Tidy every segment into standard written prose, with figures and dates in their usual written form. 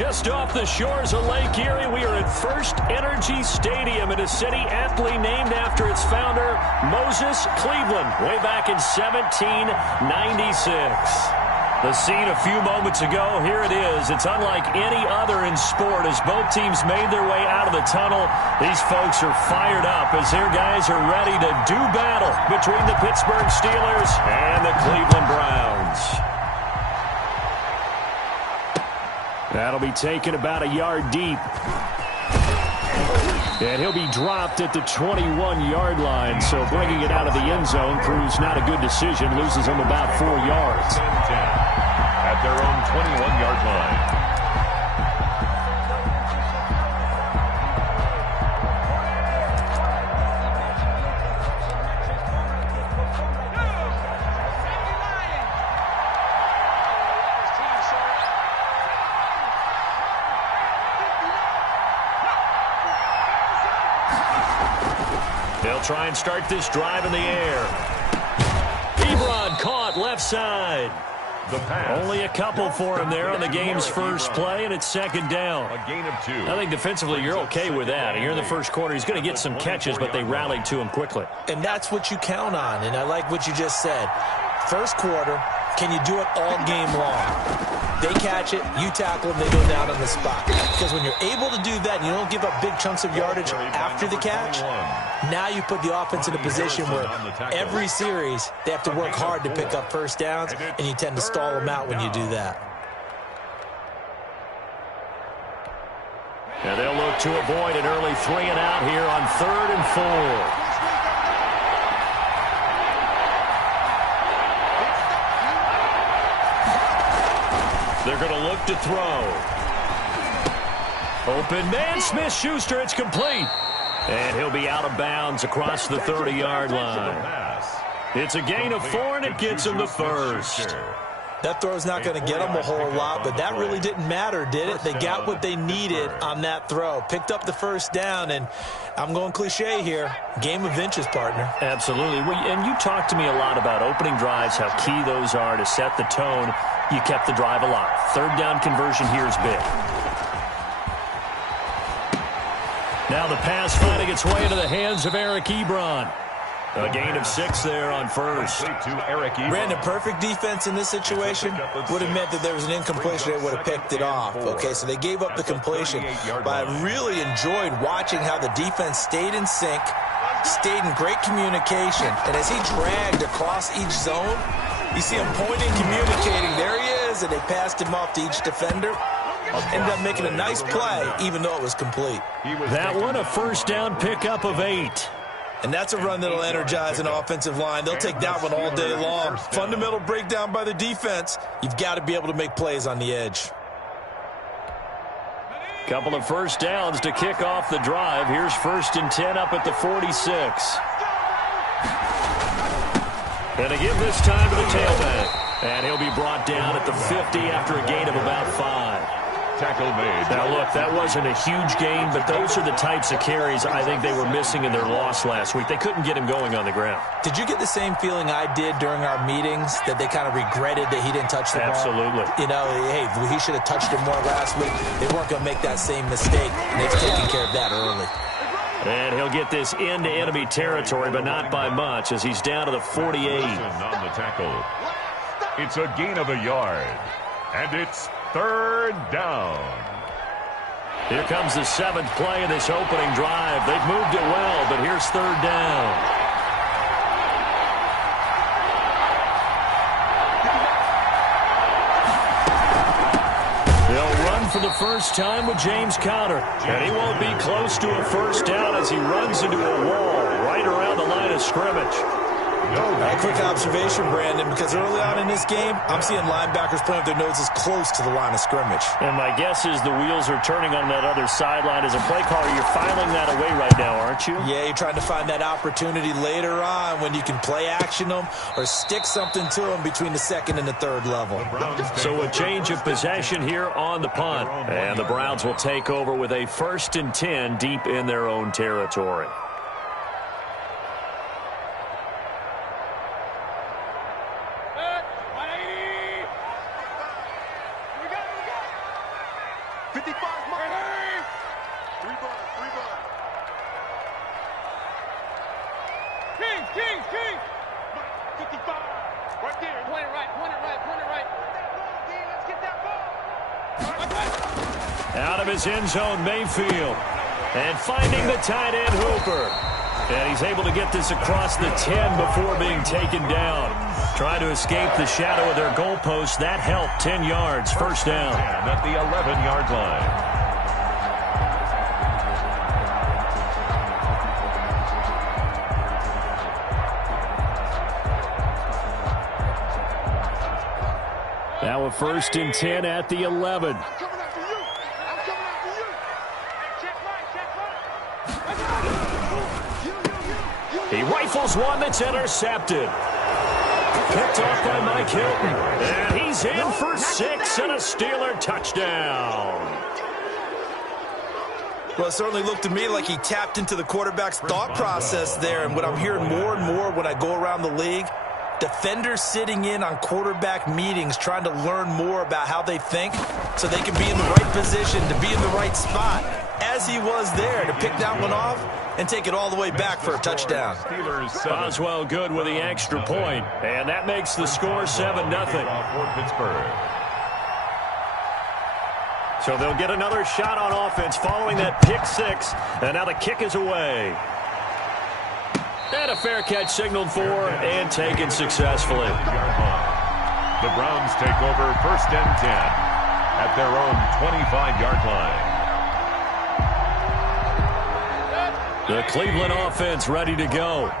Just off the shores of Lake Erie, we are at First Energy Stadium in a city aptly named after its founder, Moses Cleveland, way back in 1796. The scene a few moments ago, here it is. It's unlike any other in sport as both teams made their way out of the tunnel. These folks are fired up as their guys are ready to do battle between the Pittsburgh Steelers and the Cleveland Browns. That'll be taken about a yard deep. And he'll be dropped at the 21-yard line. So bringing it out of the end zone proves not a good decision. Loses them about 4 yards. At their own 21-yard line. They'll try and start this drive in the air. Ebron caught left side. Only a couple for him there on the game's first play, and it's second down. A gain of 2. I think defensively you're okay with that. Here in the first quarter, he's going to get some catches, but they rallied to him quickly. And that's what you count on, and I like what you just said. First quarter, can you do it all game long? They catch it, you tackle them, they go down on the spot. Because when you're able to do that and you don't give up big chunks of yardage after the catch, now you put the offense in a position where every series they have to work hard to pick up first downs, and you tend to stall them out when you do that. And they'll look to avoid an early 3 and out here on 3rd and 4. They're going to look to throw. Open man, Smith-Schuster, it's complete. And he'll be out of bounds across the 30-yard line. It's a gain of 4, and it gets him the first. That throw's not going to get them a whole lot, but that really didn't matter, did it? They got what they needed on that throw. Picked up the first down, and I'm going cliche here. Game of inches, partner. Absolutely. And you talked to me a lot about opening drives, how key those are to set the tone. You kept the drive alive. Third down conversion here is big. Now the pass finding its way into the hands of Eric Ebron. A gain of 6 there on first. Brandon, perfect defense in this situation would have meant that there was an incompletion. They would have picked it off. Okay, so they gave up the completion. But I really enjoyed watching how the defense stayed in sync, stayed in great communication. And as he dragged across each zone, you see him pointing, communicating. There he is, and they passed him off to each defender. Ended up making a nice play, even though it was complete. That one a first down pickup of 8. And that's a run that'll energize an offensive line. They'll take that one all day long. Fundamental breakdown by the defense. You've got to be able to make plays on the edge. Couple of first downs to kick off the drive. Here's 1st and 10 up at the 46. And to give this time to the tailback. And he'll be brought down at the 50 after a gain of about 5. Tackle made. Now, look, that wasn't a huge gain, but those are the types of carries I think they were missing in their loss last week. They couldn't get him going on the ground. Did you get the same feeling I did during our meetings, that they kind of regretted that he didn't touch the ball? Absolutely. You know, hey, he should have touched it more last week. They weren't going to make that same mistake, and they've taken care of that early. And he'll get this into enemy territory, but not by much, as he's down to the 48. On the tackle. It's a gain of a yard. And it's 3rd down. Here comes the 7th play of this opening drive. They've moved it well, but here's 3rd down. They'll run for the first time with James Conner. And he won't be close to a first down as he runs into a wall right around the line of scrimmage. A quick observation, Brandon, because early on in this game, I'm seeing linebackers playing with their noses close to the line of scrimmage. And my guess is the wheels are turning on that other sideline. As a play caller, you're filing that away right now, aren't you? Yeah, you're trying to find that opportunity later on when you can play action them or stick something to them between the 2nd and the 3rd level. So a change of possession here on the punt. And the Browns will take over with a 1st and 10 deep in their own territory. Out of his end zone, Mayfield. And finding the tight end, Hooper. And he's able to get this across the 10 before being taken down. Trying to escape the shadow of their goalpost. That helped. 10 yards, first down. At the 11-yard line. Now a 1st and 10 at the 11. He rifles one that's intercepted. Picked off by Mike Hilton. And he's in for 6 and a Steeler touchdown. Well, it certainly looked to me like he tapped into the quarterback's thought process there. And what I'm hearing more and more when I go around the league, defenders sitting in on quarterback meetings trying to learn more about how they think so they can be in the right position to be in the right spot, as he was there to pick that one off and take it all the way back for a touchdown. Boswell good with the extra point, and that makes the score 7-0. So they'll get another shot on offense following that pick 6, and now the kick is away. And a fair catch signaled for and taken successfully. The Browns take over 1st and 10 at their own 25-yard line. The Cleveland offense ready to go.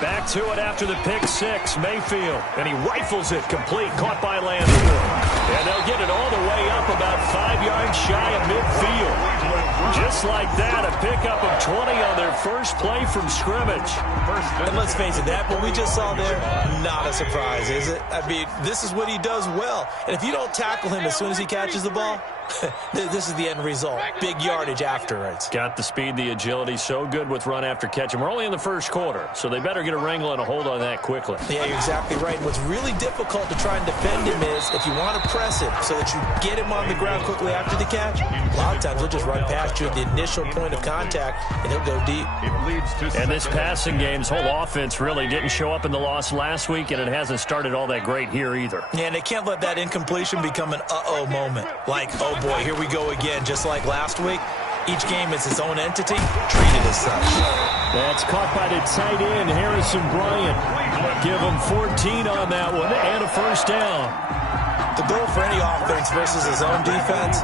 Back to it after the pick 6, Mayfield. And he rifles it complete, caught by Landry. And they'll get it all the way up about 5 yards shy of midfield. Just like that, a pickup of 20 on their first play from scrimmage. And let's face it, that what we just saw there, not a surprise, is it? I mean, this is what he does well. And if you don't tackle him as soon as he catches the ball, this is the end result. Big yardage afterwards. Got the speed, the agility, so good with run after catch. And we're only in the first quarter, so they better get a wrangle and a hold on that quickly. Yeah, you're exactly right. And what's really difficult to try and defend him is if you want to press him so that you get him on the ground quickly after the catch, a lot of times he'll just run past you at the initial point of contact, and he'll go deep. And this passing game's whole offense really didn't show up in the loss last week, and it hasn't started all that great here either. Yeah, and they can't let that incompletion become an uh-oh moment. Like, oh boy, here we go again, just like last week. Each game is its own entity, treated as such. That's caught by the tight end, Harrison Bryant. Give him 14 on that one and a first down. The goal for any offense versus his own defense,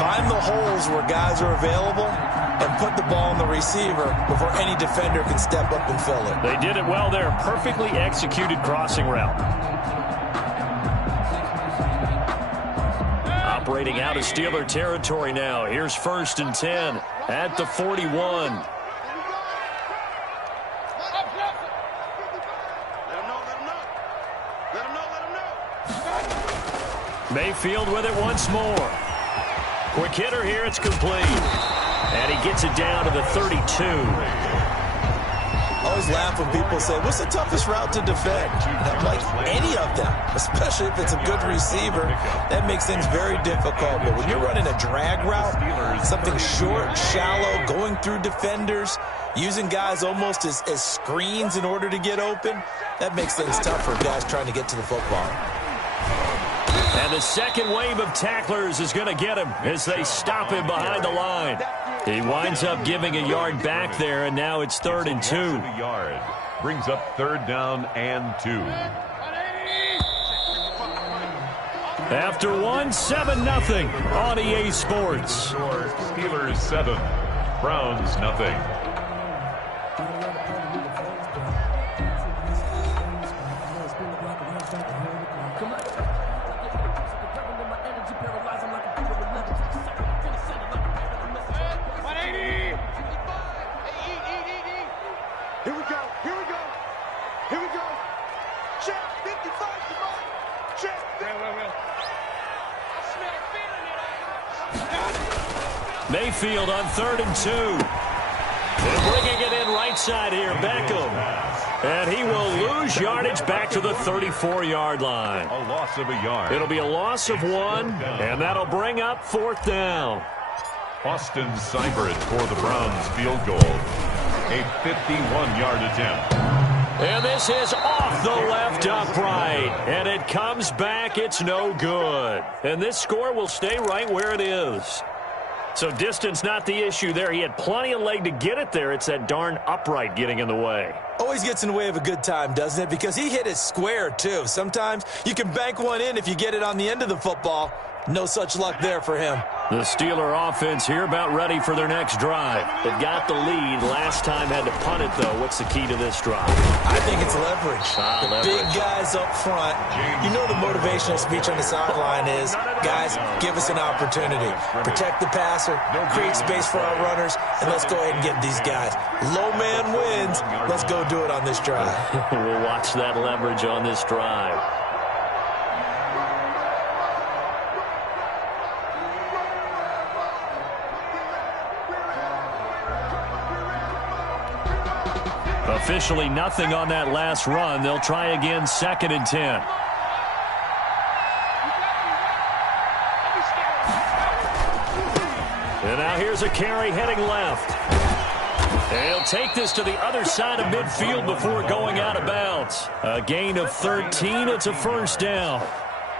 find the holes where guys are available and put the ball in the receiver before any defender can step up and fill it. They did it well there. Perfectly executed crossing route. Operating out of Steeler territory now. Here's 1st and 10 at the 41. Mayfield with it once more. Quick hitter here, it's complete. And he gets it down to the 32. I always laugh when people say, what's the toughest route to defend? And I'm like, any of them, especially if it's a good receiver. That makes things very difficult. But when you're running a drag route, something short, shallow, going through defenders, using guys almost as screens in order to get open, that makes things tough for guys trying to get to the football. And the second wave of tacklers is going to get him as they stop him behind the line. He winds up giving a yard back there, and now it's 3rd and 2. Brings up 3rd down and 2. After 7-0 on EA Sports. Steelers 7, Browns nothing. Mayfield on 3rd and 2. And bringing it in right side here, Beckham. And he will lose yardage back to the 34-yard line. A loss of a yard. It'll be a loss of 1, and that'll bring up 4th down. Austin Seibert for the Browns field goal. A 51-yard attempt. And this is off the left upright. And it comes back. It's no good. And this score will stay right where it is. So distance not the issue there. He had plenty of leg to get it there. It's that darn upright getting in the way. Always gets in the way of a good time, doesn't it? Because he hit it square, too. Sometimes you can bank one in if you get it on the end of the football. No such luck there for him. The Steeler offense here about ready for their next drive. They've got the lead. Last time had to punt it, though. What's the key to this drive? I think it's leverage. Leverage. Big guys up front. You know the motivational speech on the sideline is, guys, give us an opportunity. Protect the passer, create space for our runners, and let's go ahead and get these guys. Low man wins. Let's go do it on this drive. We'll watch that leverage on this drive. Officially nothing on that last run. They'll try again, 2nd and 10. And now here's a carry heading left. And he'll take this to the other side of midfield before going out of bounds. A gain of 13. It's a first down.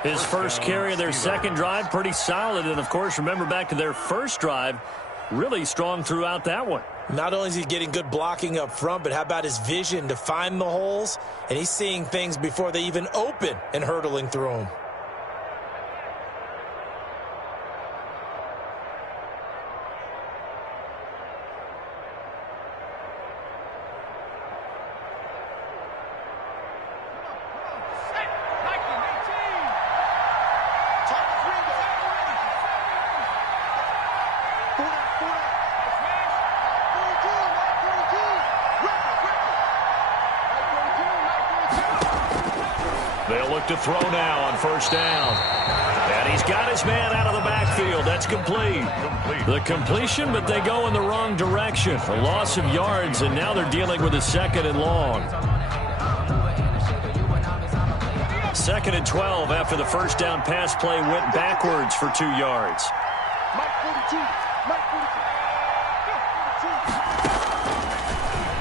His first carry of their second drive, pretty solid. And, of course, remember back to their first drive, really strong throughout that one. Not only is he getting good blocking up front, but how about his vision to find the holes? And he's seeing things before they even open and hurtling through them. They'll look to throw now on first down. And he's got his man out of the backfield. That's complete. The completion, but they go in the wrong direction. A loss of yards, and now they're dealing with a 2nd and long. 2nd and 12 after the first down pass play went backwards for 2 yards.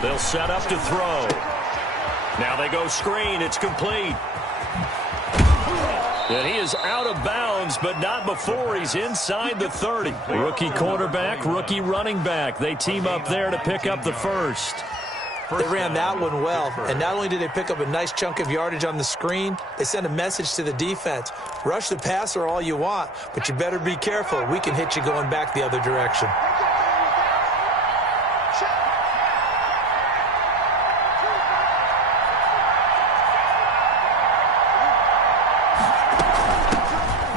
They'll set up to throw. Now they go screen. It's complete. And he is out of bounds, but not before he's inside the 30. Rookie quarterback, rookie running back. They team up there to pick up the first. They ran that one well, and not only did they pick up a nice chunk of yardage on the screen, they sent a message to the defense. Rush the passer all you want, but you better be careful. We can hit you going back the other direction.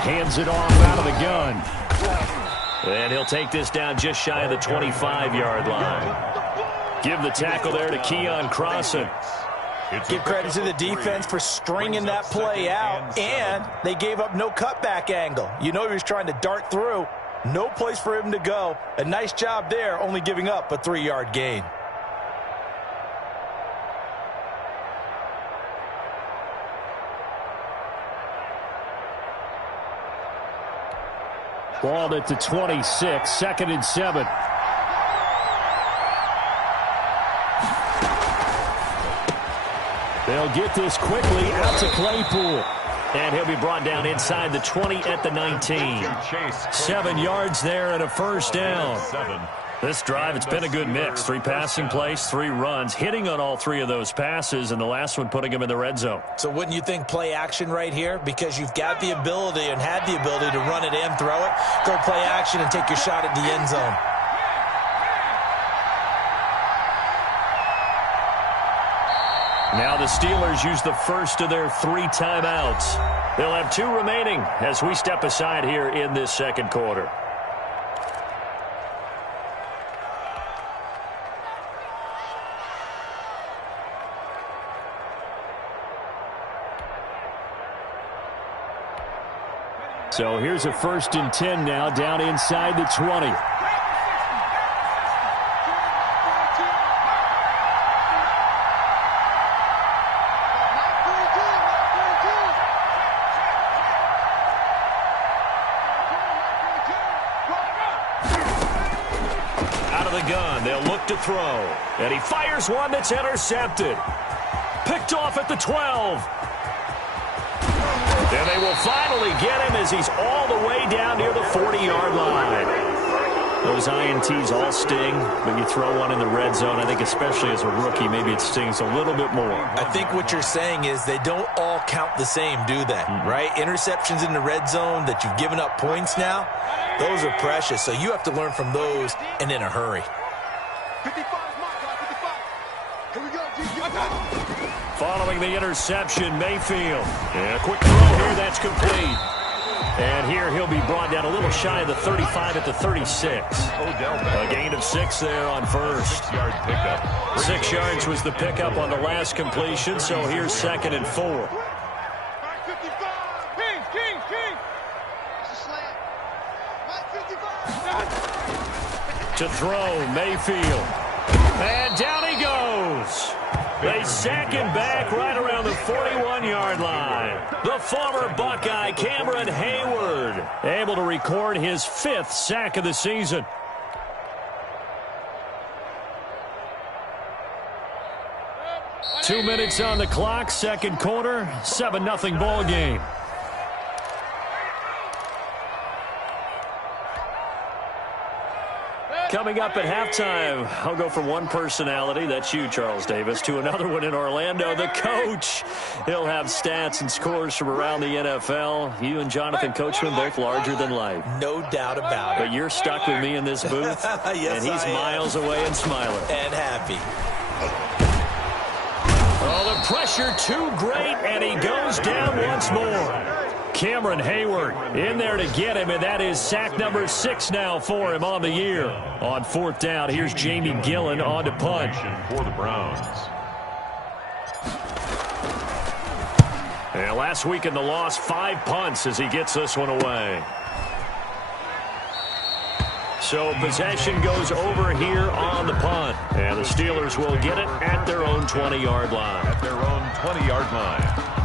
Hands it off out of the gun. And he'll take this down just shy of the 25-yard line. Give the tackle there to Keon Crossan. Give credit to the defense for stringing that play out, and they gave up no cutback angle. You know he was trying to dart through. No place for him to go. A nice job there, only giving up a 3-yard gain. Ball at the 26, 2nd and 7. They'll get this quickly out to Claypool. And he'll be brought down inside the 20 at the 19. 7 yards there and a first down. This drive, it's been a good mix. 3 passing plays, 3 runs, hitting on all 3 of those passes, and the last one putting him in the red zone. So wouldn't you think play action right here? Because you've got the ability and had the ability to run it and throw it. Go play action and take your shot at the end zone. Now the Steelers use the first of their 3 timeouts. They'll have 2 remaining as we step aside here in this second quarter. So here's a 1st and 10 now down inside the 20. of the gun. They'll look to throw. And he fires one that's intercepted. Picked off at the 12. And they will finally get him as he's all the way down near the 40-yard line. Those INTs all sting, but you throw one in the red zone, I think especially as a rookie, maybe it stings a little bit more. I think what you're saying is they don't all count the same, do they? Right? Interceptions in the red zone that you've given up points now, those are precious. So you have to learn from those and in a hurry. 55 is my guy, 55. Here we go, G. Following the interception, Mayfield. And a quick throw here, that's complete. And here he'll be brought down a little shy of the 35 at the 36. A gain of 6 there on first. 6-yard pickup. 6 yards was the pickup on the last completion, so here's 2nd and 4. To throw, Mayfield. And down he goes. They sack him back right around the 41-yard line. The former Buckeye, Cameron Hayward, able to record his 5th sack of the season. Two minutes on the clock, second quarter, 7-0 ball game. Coming up at halftime, I'll go from one personality, that's you, Charles Davis, to another one in Orlando, the coach. He'll have stats and scores from around the NFL. You and Jonathan Coachman both larger than life. No doubt about it. But you're stuck with me in this booth, yes, and he's miles away and smiling. And happy. Oh, the pressure too great, and he goes down once more. Cameron Hayward in there to get him, and that is sack number 6 now for him on the year. On 4th down, here's Jamie Gillen on to punt. For the Browns. And last week in the loss, 5 punts as he gets this one away. So possession goes over here on the punt. And the Steelers will get it at their own 20-yard line. At their own 20-yard line.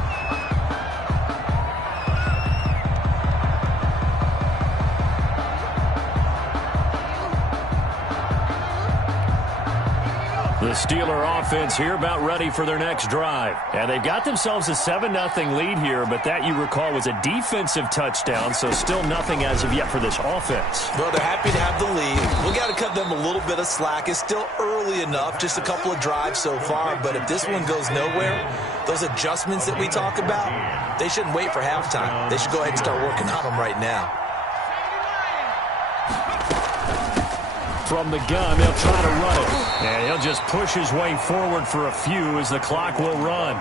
The Steeler offense here about ready for their next drive. And they've got themselves a 7-0 lead here, but that, you recall, was a defensive touchdown, so still nothing as of yet for this offense. Well, they're happy to have the lead. We've got to cut them a little bit of slack. It's still early enough, just a couple of drives so far, but if this one goes nowhere, those adjustments that we talk about, they shouldn't wait for halftime. They should go ahead and start working on them right now. From the gun, they'll try to run it. And he'll just push his way forward for a few as the clock will run.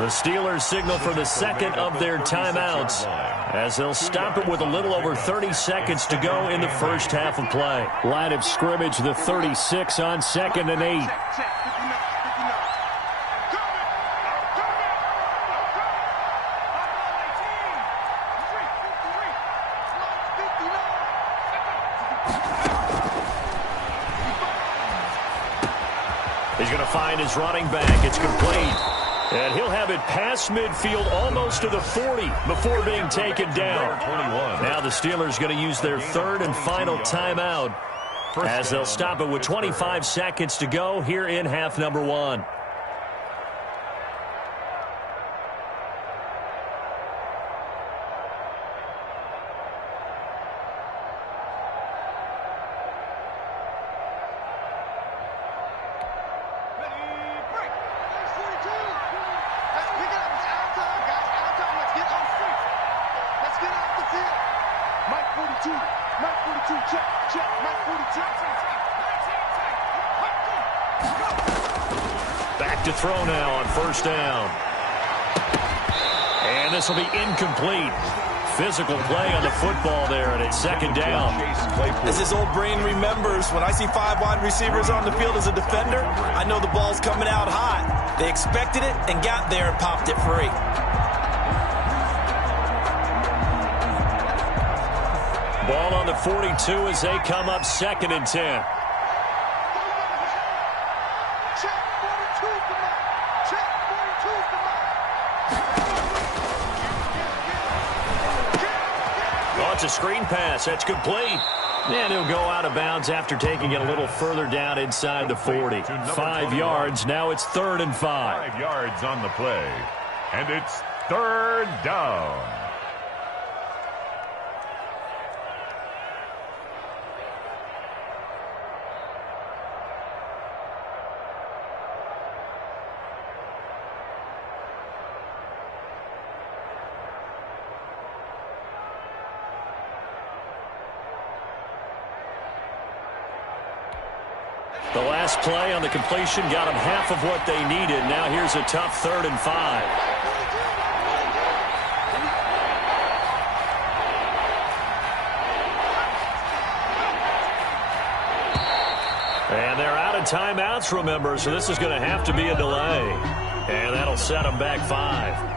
The Steelers signal for the second of their timeouts as they'll stop it with a little over 30 seconds to go in the first half of play. Line of scrimmage, the 36 on 2nd and 8. He's going to find his running back. It's complete. And he'll have it past midfield almost to the 40 before being taken down. 21. Now the Steelers going to use their 3rd and final timeout as they'll stop it with 25 seconds to go here in half number 1. Back to throw now on 1st down. And this will be incomplete. Physical play on the football there, and it's 2nd down. As his old brain remembers, when I see 5 wide receivers on the field as a defender, I know the ball's coming out hot. They expected it and got there and popped it free. Ball on the 42 as they come up 2nd and 10. Oh, it's a screen pass. That's complete. And he'll go out of bounds after taking it a little further down inside the 40. 5 yards. Now it's 3rd and 5. 5 yards on the play. And it's 3rd down. The last play on the completion got them half of what they needed. Now here's a tough 3rd and 5. And they're out of timeouts, remember, so this is going to have to be a delay. And that'll set them back 5.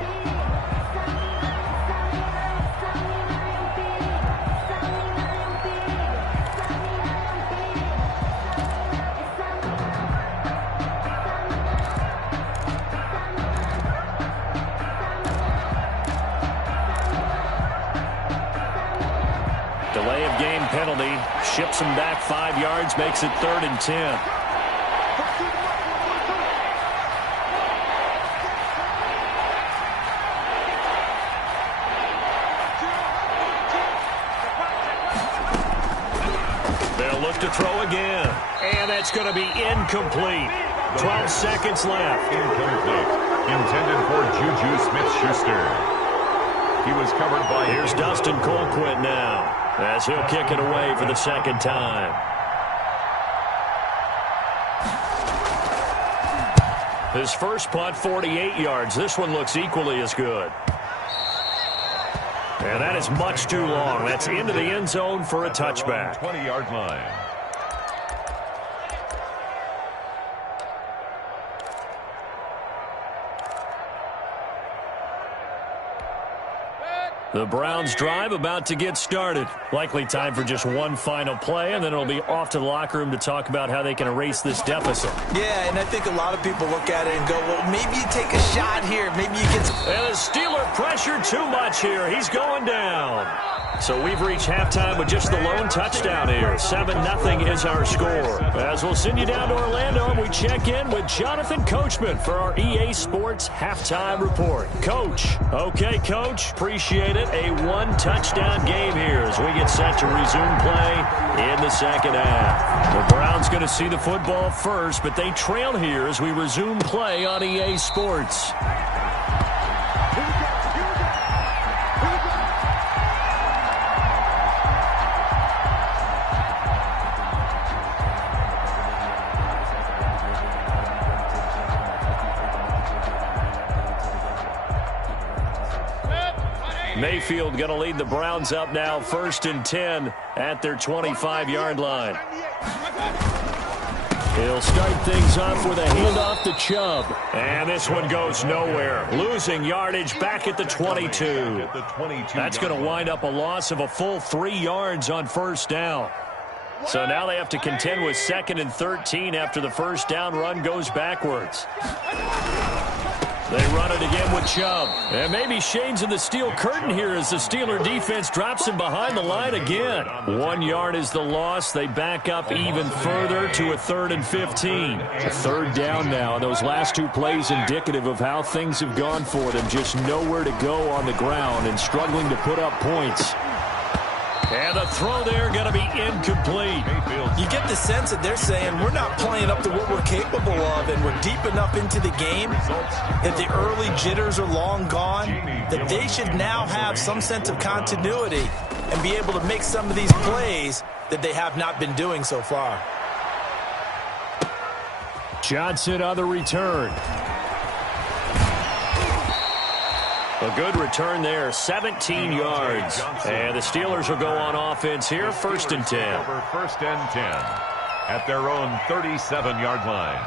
Delay of game penalty ships them back 5 yards, makes it 3rd and 10. They'll look to throw again, and that's going to be incomplete. 12 seconds left. Incomplete. Intended for Juju Smith-Schuster. He was covered by... Here's Dustin Colquitt now, as he'll kick it away for the 2nd time. His first punt, 48 yards. This one looks equally as good. And that is much too long. That's into the end zone for a touchback. 20-yard line. The Browns drive about to get started. Likely time for just one final play, and then it'll be off to the locker room to talk about how they can erase this deficit. Yeah, and I think a lot of people look at it and go, well, maybe you take a shot here. Maybe you get some... And the Steeler pressure too much here. He's going down. So we've reached halftime with just the lone touchdown here. 7-0 is our score. As we'll send you down to Orlando, and we check in with Jonathan Coachman for our EA Sports Halftime Report. Coach. Okay, Coach. Appreciate it. A one-touchdown game here as we get set to resume play in the second half. The Browns going to see the football first, but they trail here as we resume play on EA Sports. Mayfield going to lead the Browns up now, 1st and 10 at their 25-yard line. He'll start things off with a handoff to Chubb. And this one goes nowhere. Losing yardage back at the 22. That's going to wind up a loss of a full 3 yards on 1st down. So now they have to contend with 2nd and 13 after the 1st down run goes backwards. They run it again with Chubb. And maybe shades of the steel curtain here as the Steeler defense drops him behind the line again. 1 yard is the loss. They back up even further to a 3rd and 15. A 3rd down now. Those last 2 plays indicative of how things have gone for them. Just nowhere to go on the ground and struggling to put up points. And the throw there going to be incomplete. You get the sense that they're saying we're not playing up to what we're capable of, and we're deep enough into the game that the early jitters are long gone, that they should now have some sense of continuity and be able to make some of these plays that they have not been doing so far. Johnson on the return. A good return there, 17 yards. And the Steelers will go on offense here, 1st and 10. 1st and 10 at their own 37-yard line.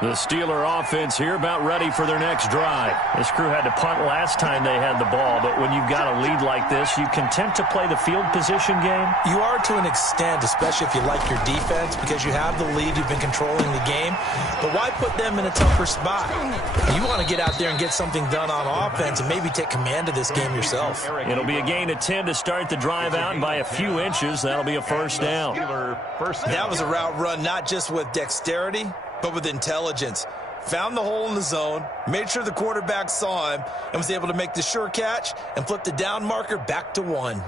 The Steeler offense here about ready for their next drive. This crew had to punt last time they had the ball, but when you've got a lead like this, you content to play the field position game? You are to an extent, especially if you like your defense, because you have the lead, you've been controlling the game. But why put them in a tougher spot? You want to get out there and get something done on offense and maybe take command of this game yourself. It'll be a gain of 10 to start the drive out, and by a few inches, that'll be a first down. That was a route run not just with dexterity, but with intelligence. Found the hole in the zone, made sure the quarterback saw him, and was able to make the sure catch and flip the down marker back to 1.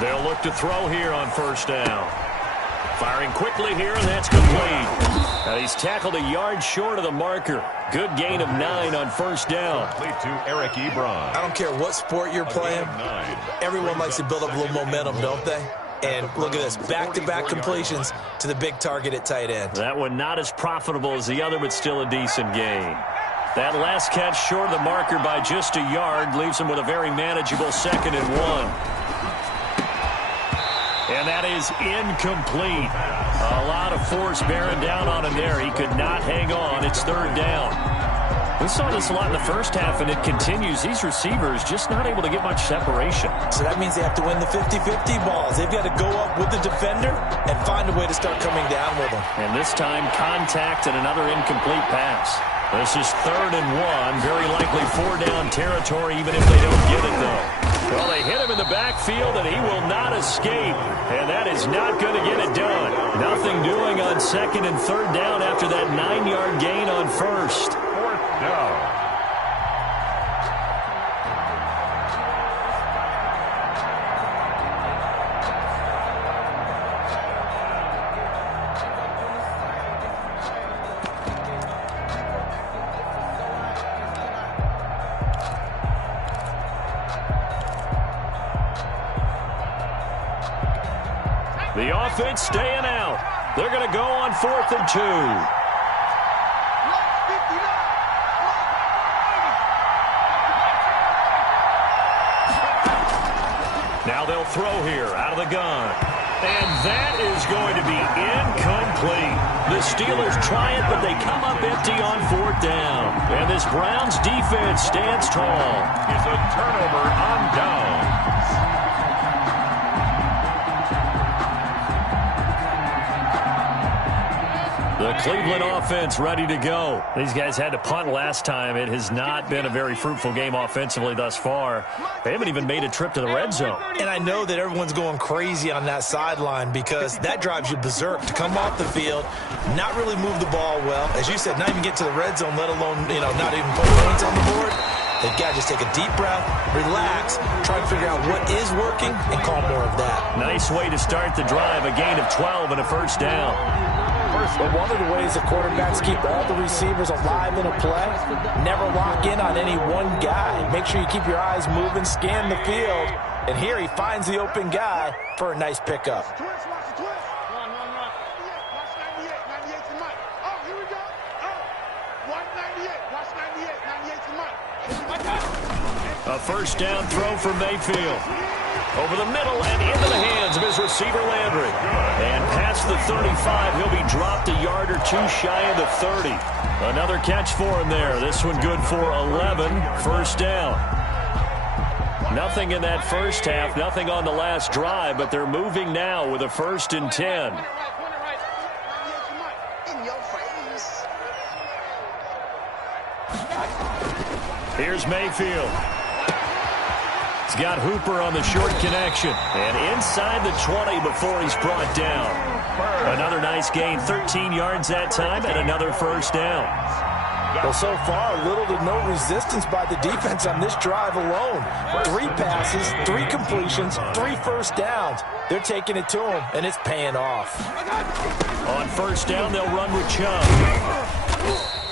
They'll look to throw here on first down. Firing quickly here, and that's complete. He's tackled a yard short of the marker. Good gain of 9 on first down. Complete to Eric Ebron. I don't care what sport you're playing. Everyone likes to build up a little momentum, don't they? And look at this, back-to-back completions to the big target at tight end. That one not as profitable as the other, but still a decent gain. That last catch short of the marker by just a yard leaves him with a very manageable 2nd and 1. And that is incomplete. A lot of force bearing down on him there. He could not hang on. It's 3rd down. We saw this a lot in the first half, and it continues. These receivers just not able to get much separation. So that means they have to win the 50-50 balls. They've got to go up with the defender and find a way to start coming down with them. And this time, contact and another incomplete pass. This is 3rd and 1. Very likely 4-down territory, even if they don't get it, though. Well, they hit him in the backfield, and he will not escape. And that is not going to get it done. Nothing doing on 2nd and 3rd down after that 9-yard gain on 1st. 4th down. The offense staying out. They're going to go on 4th and 2. Now they'll throw here out of the gun. And that is going to be incomplete. The Steelers try it, but they come up empty on 4th down. And this Browns defense stands tall. It's a turnover on downs. The Cleveland offense ready to go. These guys had to punt last time. It has not been a very fruitful game offensively thus far. They haven't even made a trip to the red zone. And I know that everyone's going crazy on that sideline because that drives you berserk to come off the field, not really move the ball well. As you said, not even get to the red zone, let alone, not even put points on the board. They've got to just take a deep breath, relax, try to figure out what is working, and call more of that. Nice way to start the drive, a gain of 12 and a first down. But one of the ways the quarterbacks keep all the receivers alive in a play, never lock in on any one guy. Make sure you keep your eyes moving, scan the field, and here he finds the open guy for a nice pickup. A first down throw for Mayfield. Over the middle and into the hands of his receiver, Landry. And past the 35, he'll be dropped a yard or 2 shy of the 30. Another catch for him there. This one good for 11. First down. Nothing in that first half, nothing on the last drive, but they're moving now with a 1st and 10. Here's Mayfield. He's got Hooper on the short connection. And inside the 20 before he's brought down. Another nice gain, 13 yards that time, and another first down. Well, so far, little to no resistance by the defense on this drive alone. 3 passes, 3 completions, 3 first downs. They're taking it to him, and it's paying off. On first down, they'll run with Chubb.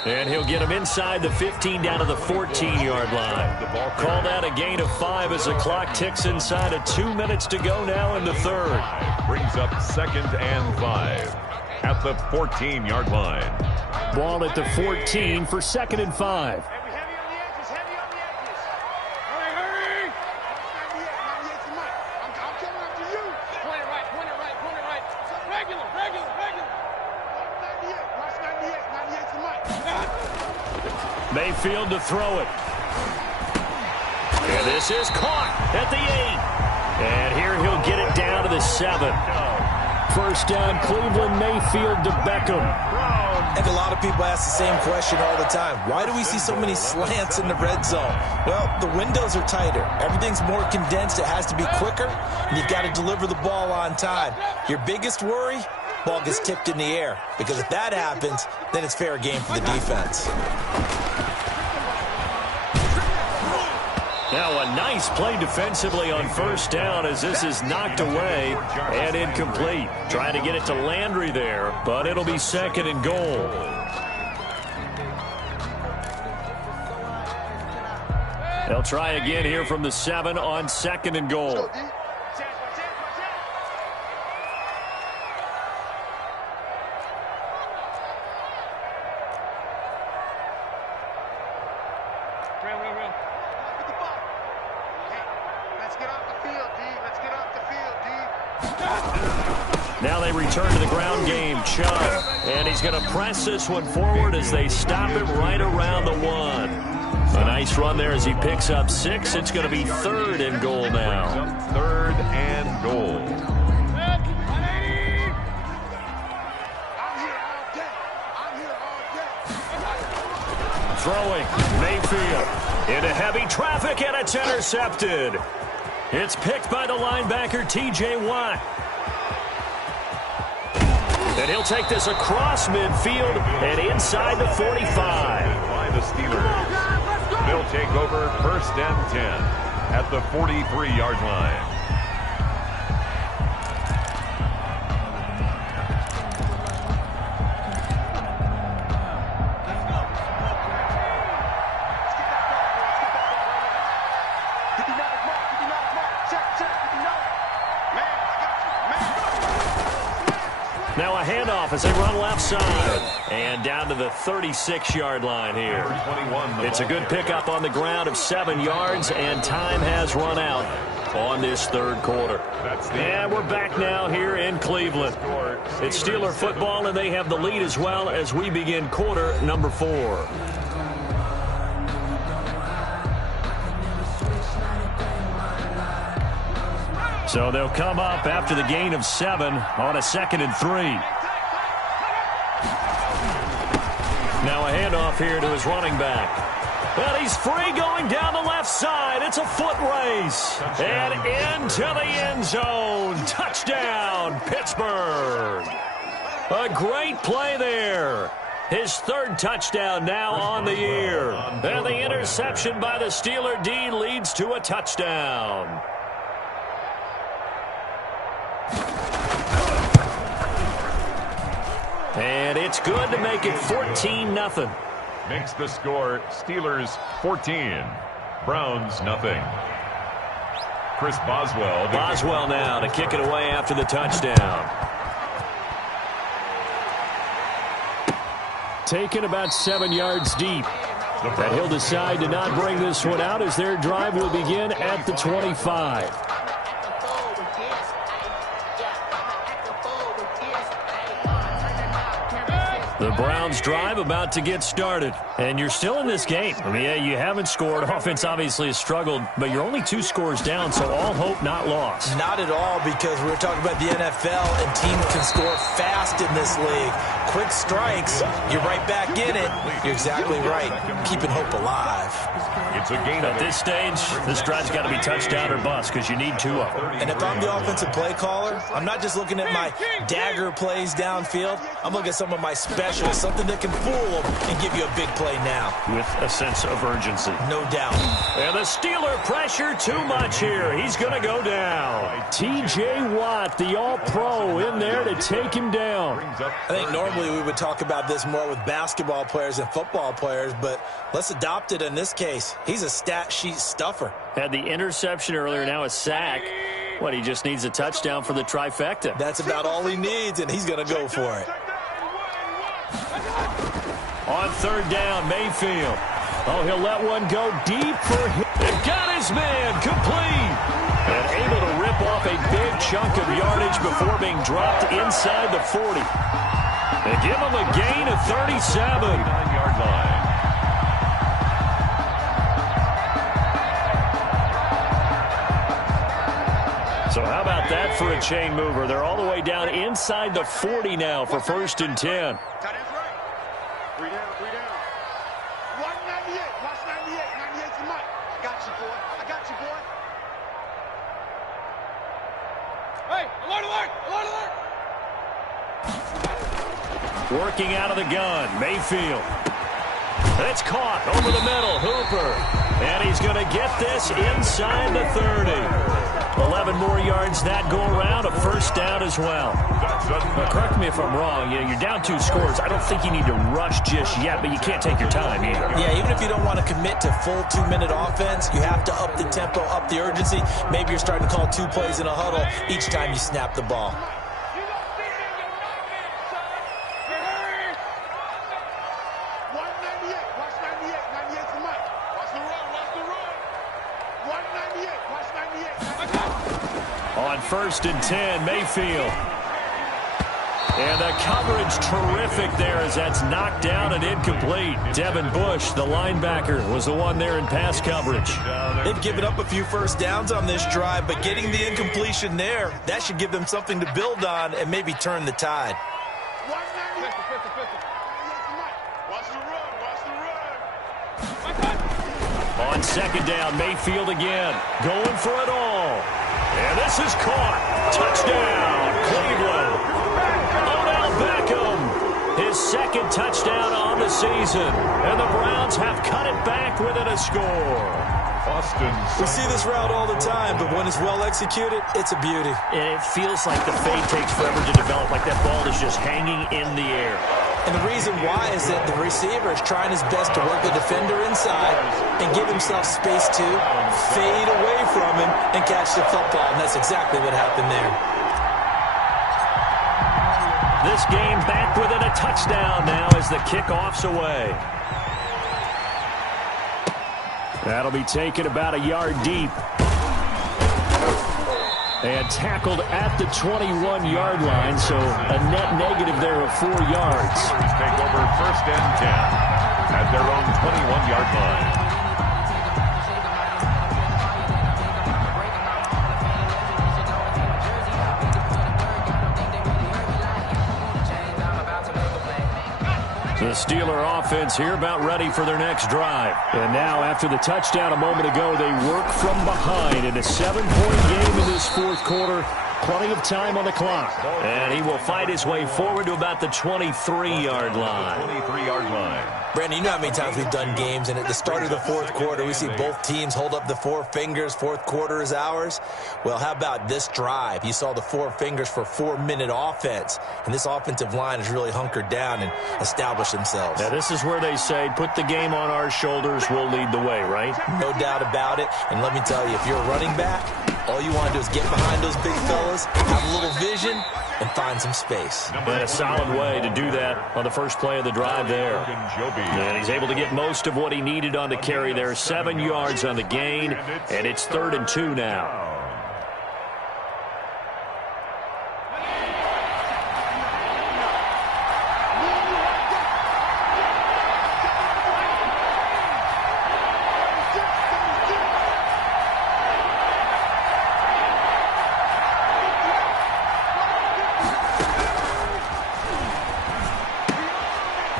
And he'll get him inside the 15 down to the 14-yard line. Call that a gain of 5 as the clock ticks inside of 2 minutes to go now in the 3rd. Brings up 2nd and 5 at the 14-yard line. Ball at the 14 for 2nd and 5. Mayfield to throw it. And this is caught at the 8. And here he'll get it down to the 7. First down, Cleveland. Mayfield to Beckham. I think a lot of people ask the same question all the time. Why do we see so many slants in the red zone? Well, the windows are tighter. Everything's more condensed. It has to be quicker, and you've got to deliver the ball on time. Your biggest worry? Ball gets tipped in the air, because if that happens, then it's fair game for the defense. Now a nice play defensively on first down as this is knocked away and incomplete. Trying to get it to Landry there, but it'll be 2nd and goal. They'll try again here from the 7 on 2nd and goal. Now they return to the ground game. Chubb. And he's going to press this one forward as they stop him right around the 1. A nice run there as he picks up 6. It's going to be 3rd and goal now. 3rd and goal. Throwing. Mayfield. Into heavy traffic, and it's intercepted. It's picked by the linebacker, T.J. Watt. And he'll take this across midfield and inside the 45. By the Steelers. They'll take over 1st and 10 at the 43-yard line. Now a handoff as they run left side. And down to the 36-yard line here. It's a good pickup on the ground of 7 yards, and time has run out on this 3rd quarter. And we're back now here in Cleveland. It's Steeler football, and they have the lead as well as we begin quarter number 4. So they'll come up after the gain of 7 on a 2nd and 3. Now a handoff here to his running back. But he's free going down the left side. It's a foot race. And into the end zone. Touchdown, Pittsburgh. A great play there. His 3rd touchdown now on the year. And the interception by the Steeler D leads to a touchdown. And it's good to make it 14-0. Makes the score Steelers 14, Browns nothing. Chris Boswell. Boswell now to kick it away after the touchdown. Taken about 7 yards deep. And he'll decide to not bring this one out as their drive will begin at the 25. The Browns drive about to get started. And you're still in this game. I mean, yeah, you haven't scored. Offense obviously has struggled, but you're only 2 scores down, so all hope not lost. Not at all, because we're talking about the NFL, and teams can score fast in this league. Quick strikes, you're right back in it. You're exactly right. Keeping hope alive. It's a gain at this stage. This drive's got to be touchdown or bust because you need 2 of them. And if I'm the offensive play caller, I'm not just looking at my dagger plays downfield. I'm looking at some of my specials, something that can fool them and give you a big play now. With a sense of urgency. No doubt. And the Steeler pressure too much here. He's going to go down. T.J. Watt, the all-pro, in there to take him down. I think normally we would talk about this more with basketball players and football players, but let's adopt it in this case. He's a stat sheet stuffer. Had the interception earlier, now a sack. What, he just needs a touchdown for the trifecta. That's about all he needs, and he's going to go for it. On third down, Mayfield. Oh, he'll let one go deep for him. It got his man complete. And able to rip off a big chunk of yardage before being dropped inside the 40. They give him a gain of 37. 39-yard line. So how about that for a chain mover? They're all the way down inside the 40 now for 1st and 10. Tight end's right. 3 down, 3 down. Watch 98. Watch 98. 98's the mic. I got you, boy. I got you, boy. Hey, alert, alert, alert, alert. Working out of the gun, Mayfield. It's caught over the middle, Hooper. And he's going to get this inside the 30. 11 more yards that go around, a 1st down as well. Now, correct me if I'm wrong. You're down 2 scores. I don't think you need to rush just yet, but you can't take your time either. Yeah, even if you don't want to commit to full 2-minute offense, you have to up the tempo, up the urgency. Maybe you're starting to call 2 plays in a huddle each time you snap the ball. On 1st and 10, Mayfield. And the coverage terrific there as that's knocked down and incomplete. Devin Bush, the linebacker, was the one there in pass coverage. They've given up a few 1st downs on this drive, but getting the incompletion there, that should give them something to build on and maybe turn the tide. On 2nd down, Mayfield again, going for it all. And this is caught. Touchdown, Cleveland. Odell Beckham, his 2nd touchdown on the season. And the Browns have cut it back within a score. We see this route all the time, but when it's well executed, it's a beauty. And it feels like the fade takes forever to develop, like that ball is just hanging in the air. And the reason why is that the receiver is trying his best to work the defender inside and give himself space to fade away from him and catch the football, and that's exactly what happened there. This game back within a touchdown now as the kickoff's away. That'll be taken about a yard deep. And tackled at the 21-yard line, so a net negative there of 4 yards. Take over 1st and 10 at their own 21-yard line. The Steeler offense here about ready for their next drive. And now, after the touchdown a moment ago, they work from behind in a 7-point game in this 4th quarter. Plenty of time on the clock. And he will fight his way forward to about the 23-yard line. 23-yard line. Brandon, you know how many times we've done games, and at the start of the 4th quarter, we see both teams hold up the 4 fingers, 4th quarter is ours. Well, how about this drive? You saw the 4 fingers for 4-minute offense, and this offensive line has really hunkered down and established themselves. Now, this is where they say, put the game on our shoulders, we'll lead the way, right? No doubt about it, and let me tell you, if you're a running back, all you want to do is get behind those big fellas, have a little vision, and find some space. And a solid way to do that on the first play of the drive there. And he's able to get most of what he needed on the carry there. 7 yards on the gain, and it's 3rd and 2 now.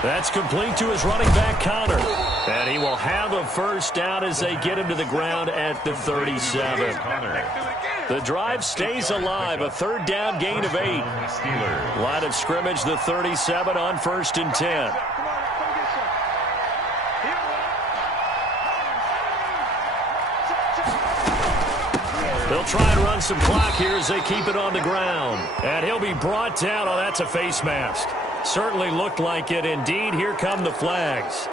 That's complete to his running back, Connor. And he will have a 1st down as they get him to the ground at the 37. The drive stays alive, a 3rd down gain of 8. Line of scrimmage, the 37 on 1st and 10. They'll try and run some clock here as they keep it on the ground. And he'll be brought down. Oh, that's a face mask. Certainly looked like it. Indeed, here come the flags.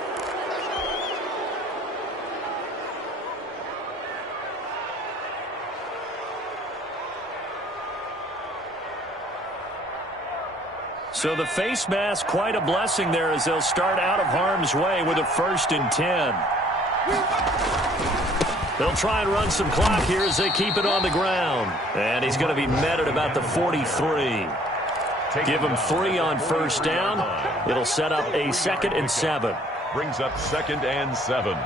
So the face mask, quite a blessing there as they'll start out of harm's way with a 1st and 10. They'll try and run some clock here as they keep it on the ground. And he's going to be met at about the 43. Give him 3 on 1st down. It'll set up a 2nd and 7. Brings up 2nd and 7.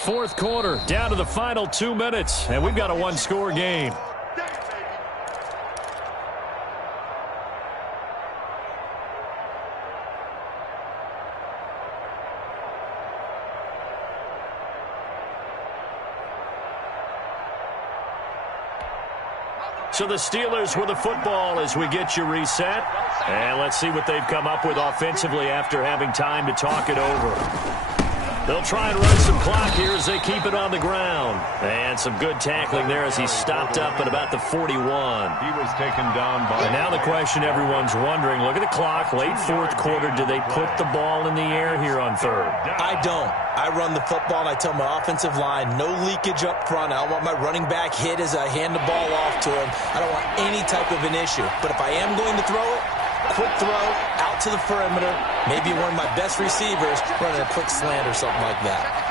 Fourth quarter, down to the final 2 minutes, and we've got a one-score game. So the Steelers with the football as we get you reset. And let's see what they've come up with offensively after having time to talk it over. They'll try and run some clock here as they keep it on the ground. And some good tackling there as he stopped up at about the 41. He was taken down by... And now the question everyone's wondering, look at the clock, late fourth quarter, do they put the ball in the air here on 3rd? I don't. I run the football and I tell my offensive line, no leakage up front. I don't want my running back hit as I hand the ball off to him. I don't want any type of an issue. But if I am going to throw it, quick throw, out to the perimeter, maybe one of my best receivers running a quick slant or something like that.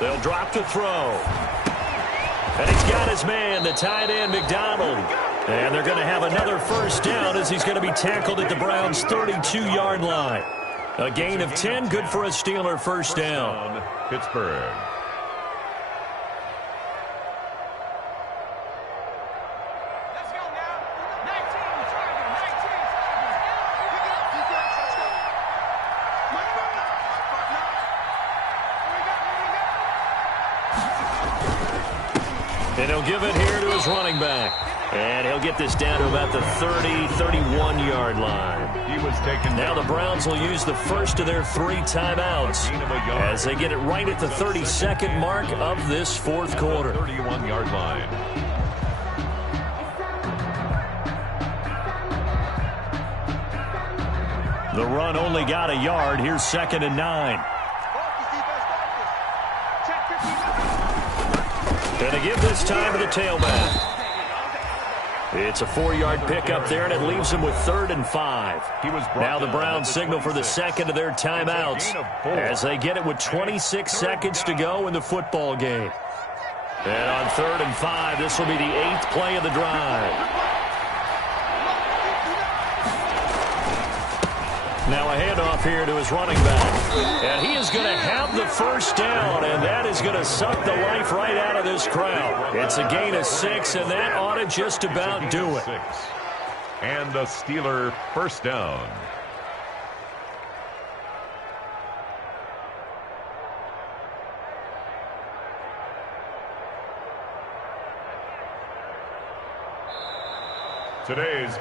They'll drop the throw. And he's got his man, the tight end, McDonald. And they're going to have another 1st down as he's going to be tackled at the Browns' 32-yard line. A gain of 10, good for a Steeler 1st down. Pittsburgh. And he'll give it here to his running back. And he'll get this down to about the 31-yard line. He was taken. Now the Browns will use the first of their 3 timeouts as they get it right at the 32nd mark of this fourth quarter. 31-yard line. The run only got a yard. Here's 2nd and 9. And to give this time to the tailback. It's a 4-yard pickup there, and it leaves him with 3rd and 5. Now the Browns signal for the second of their timeouts as they get it with 26 seconds to go in the football game. And on 3rd and 5, this will be the 8th play of the drive. Now a handoff here to his running back. And he is going to have the 1st down, and that is going to suck the life right out of this crowd. It's a gain of 6, and that ought to just about do it. And a Steeler 1st down.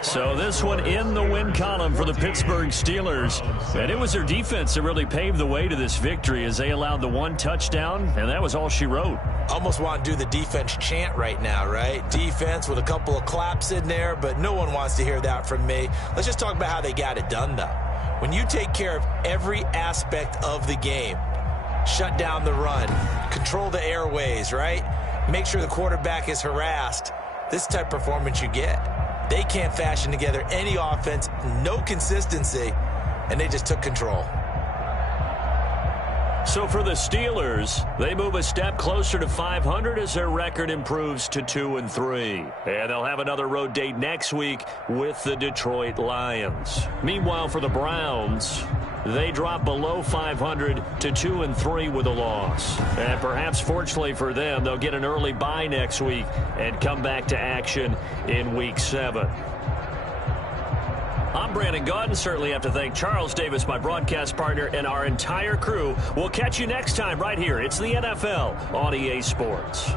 So this one in the win column for the Pittsburgh Steelers. And it was their defense that really paved the way to this victory as they allowed the 1 touchdown, and that was all she wrote. Almost want to do the defense chant right now, right? Defense with a couple of claps in there, but no one wants to hear that from me. Let's just talk about how they got it done, though. When you take care of every aspect of the game, shut down the run, control the airways, right? Make sure the quarterback is harassed. This type of performance you get. They can't fashion together any offense, no consistency, and they just took control. So for the Steelers, they move a step closer to 500 as their record improves to 2-3. And they'll have another road date next week with the Detroit Lions. Meanwhile, for the Browns, they drop below 500 to 2-3 with a loss. And perhaps fortunately for them, they'll get an early bye next week and come back to action in Week 7. I'm Brandon Gaudin. Certainly have to thank Charles Davis, my broadcast partner, and our entire crew. We'll catch you next time right here. It's the NFL on EA Sports.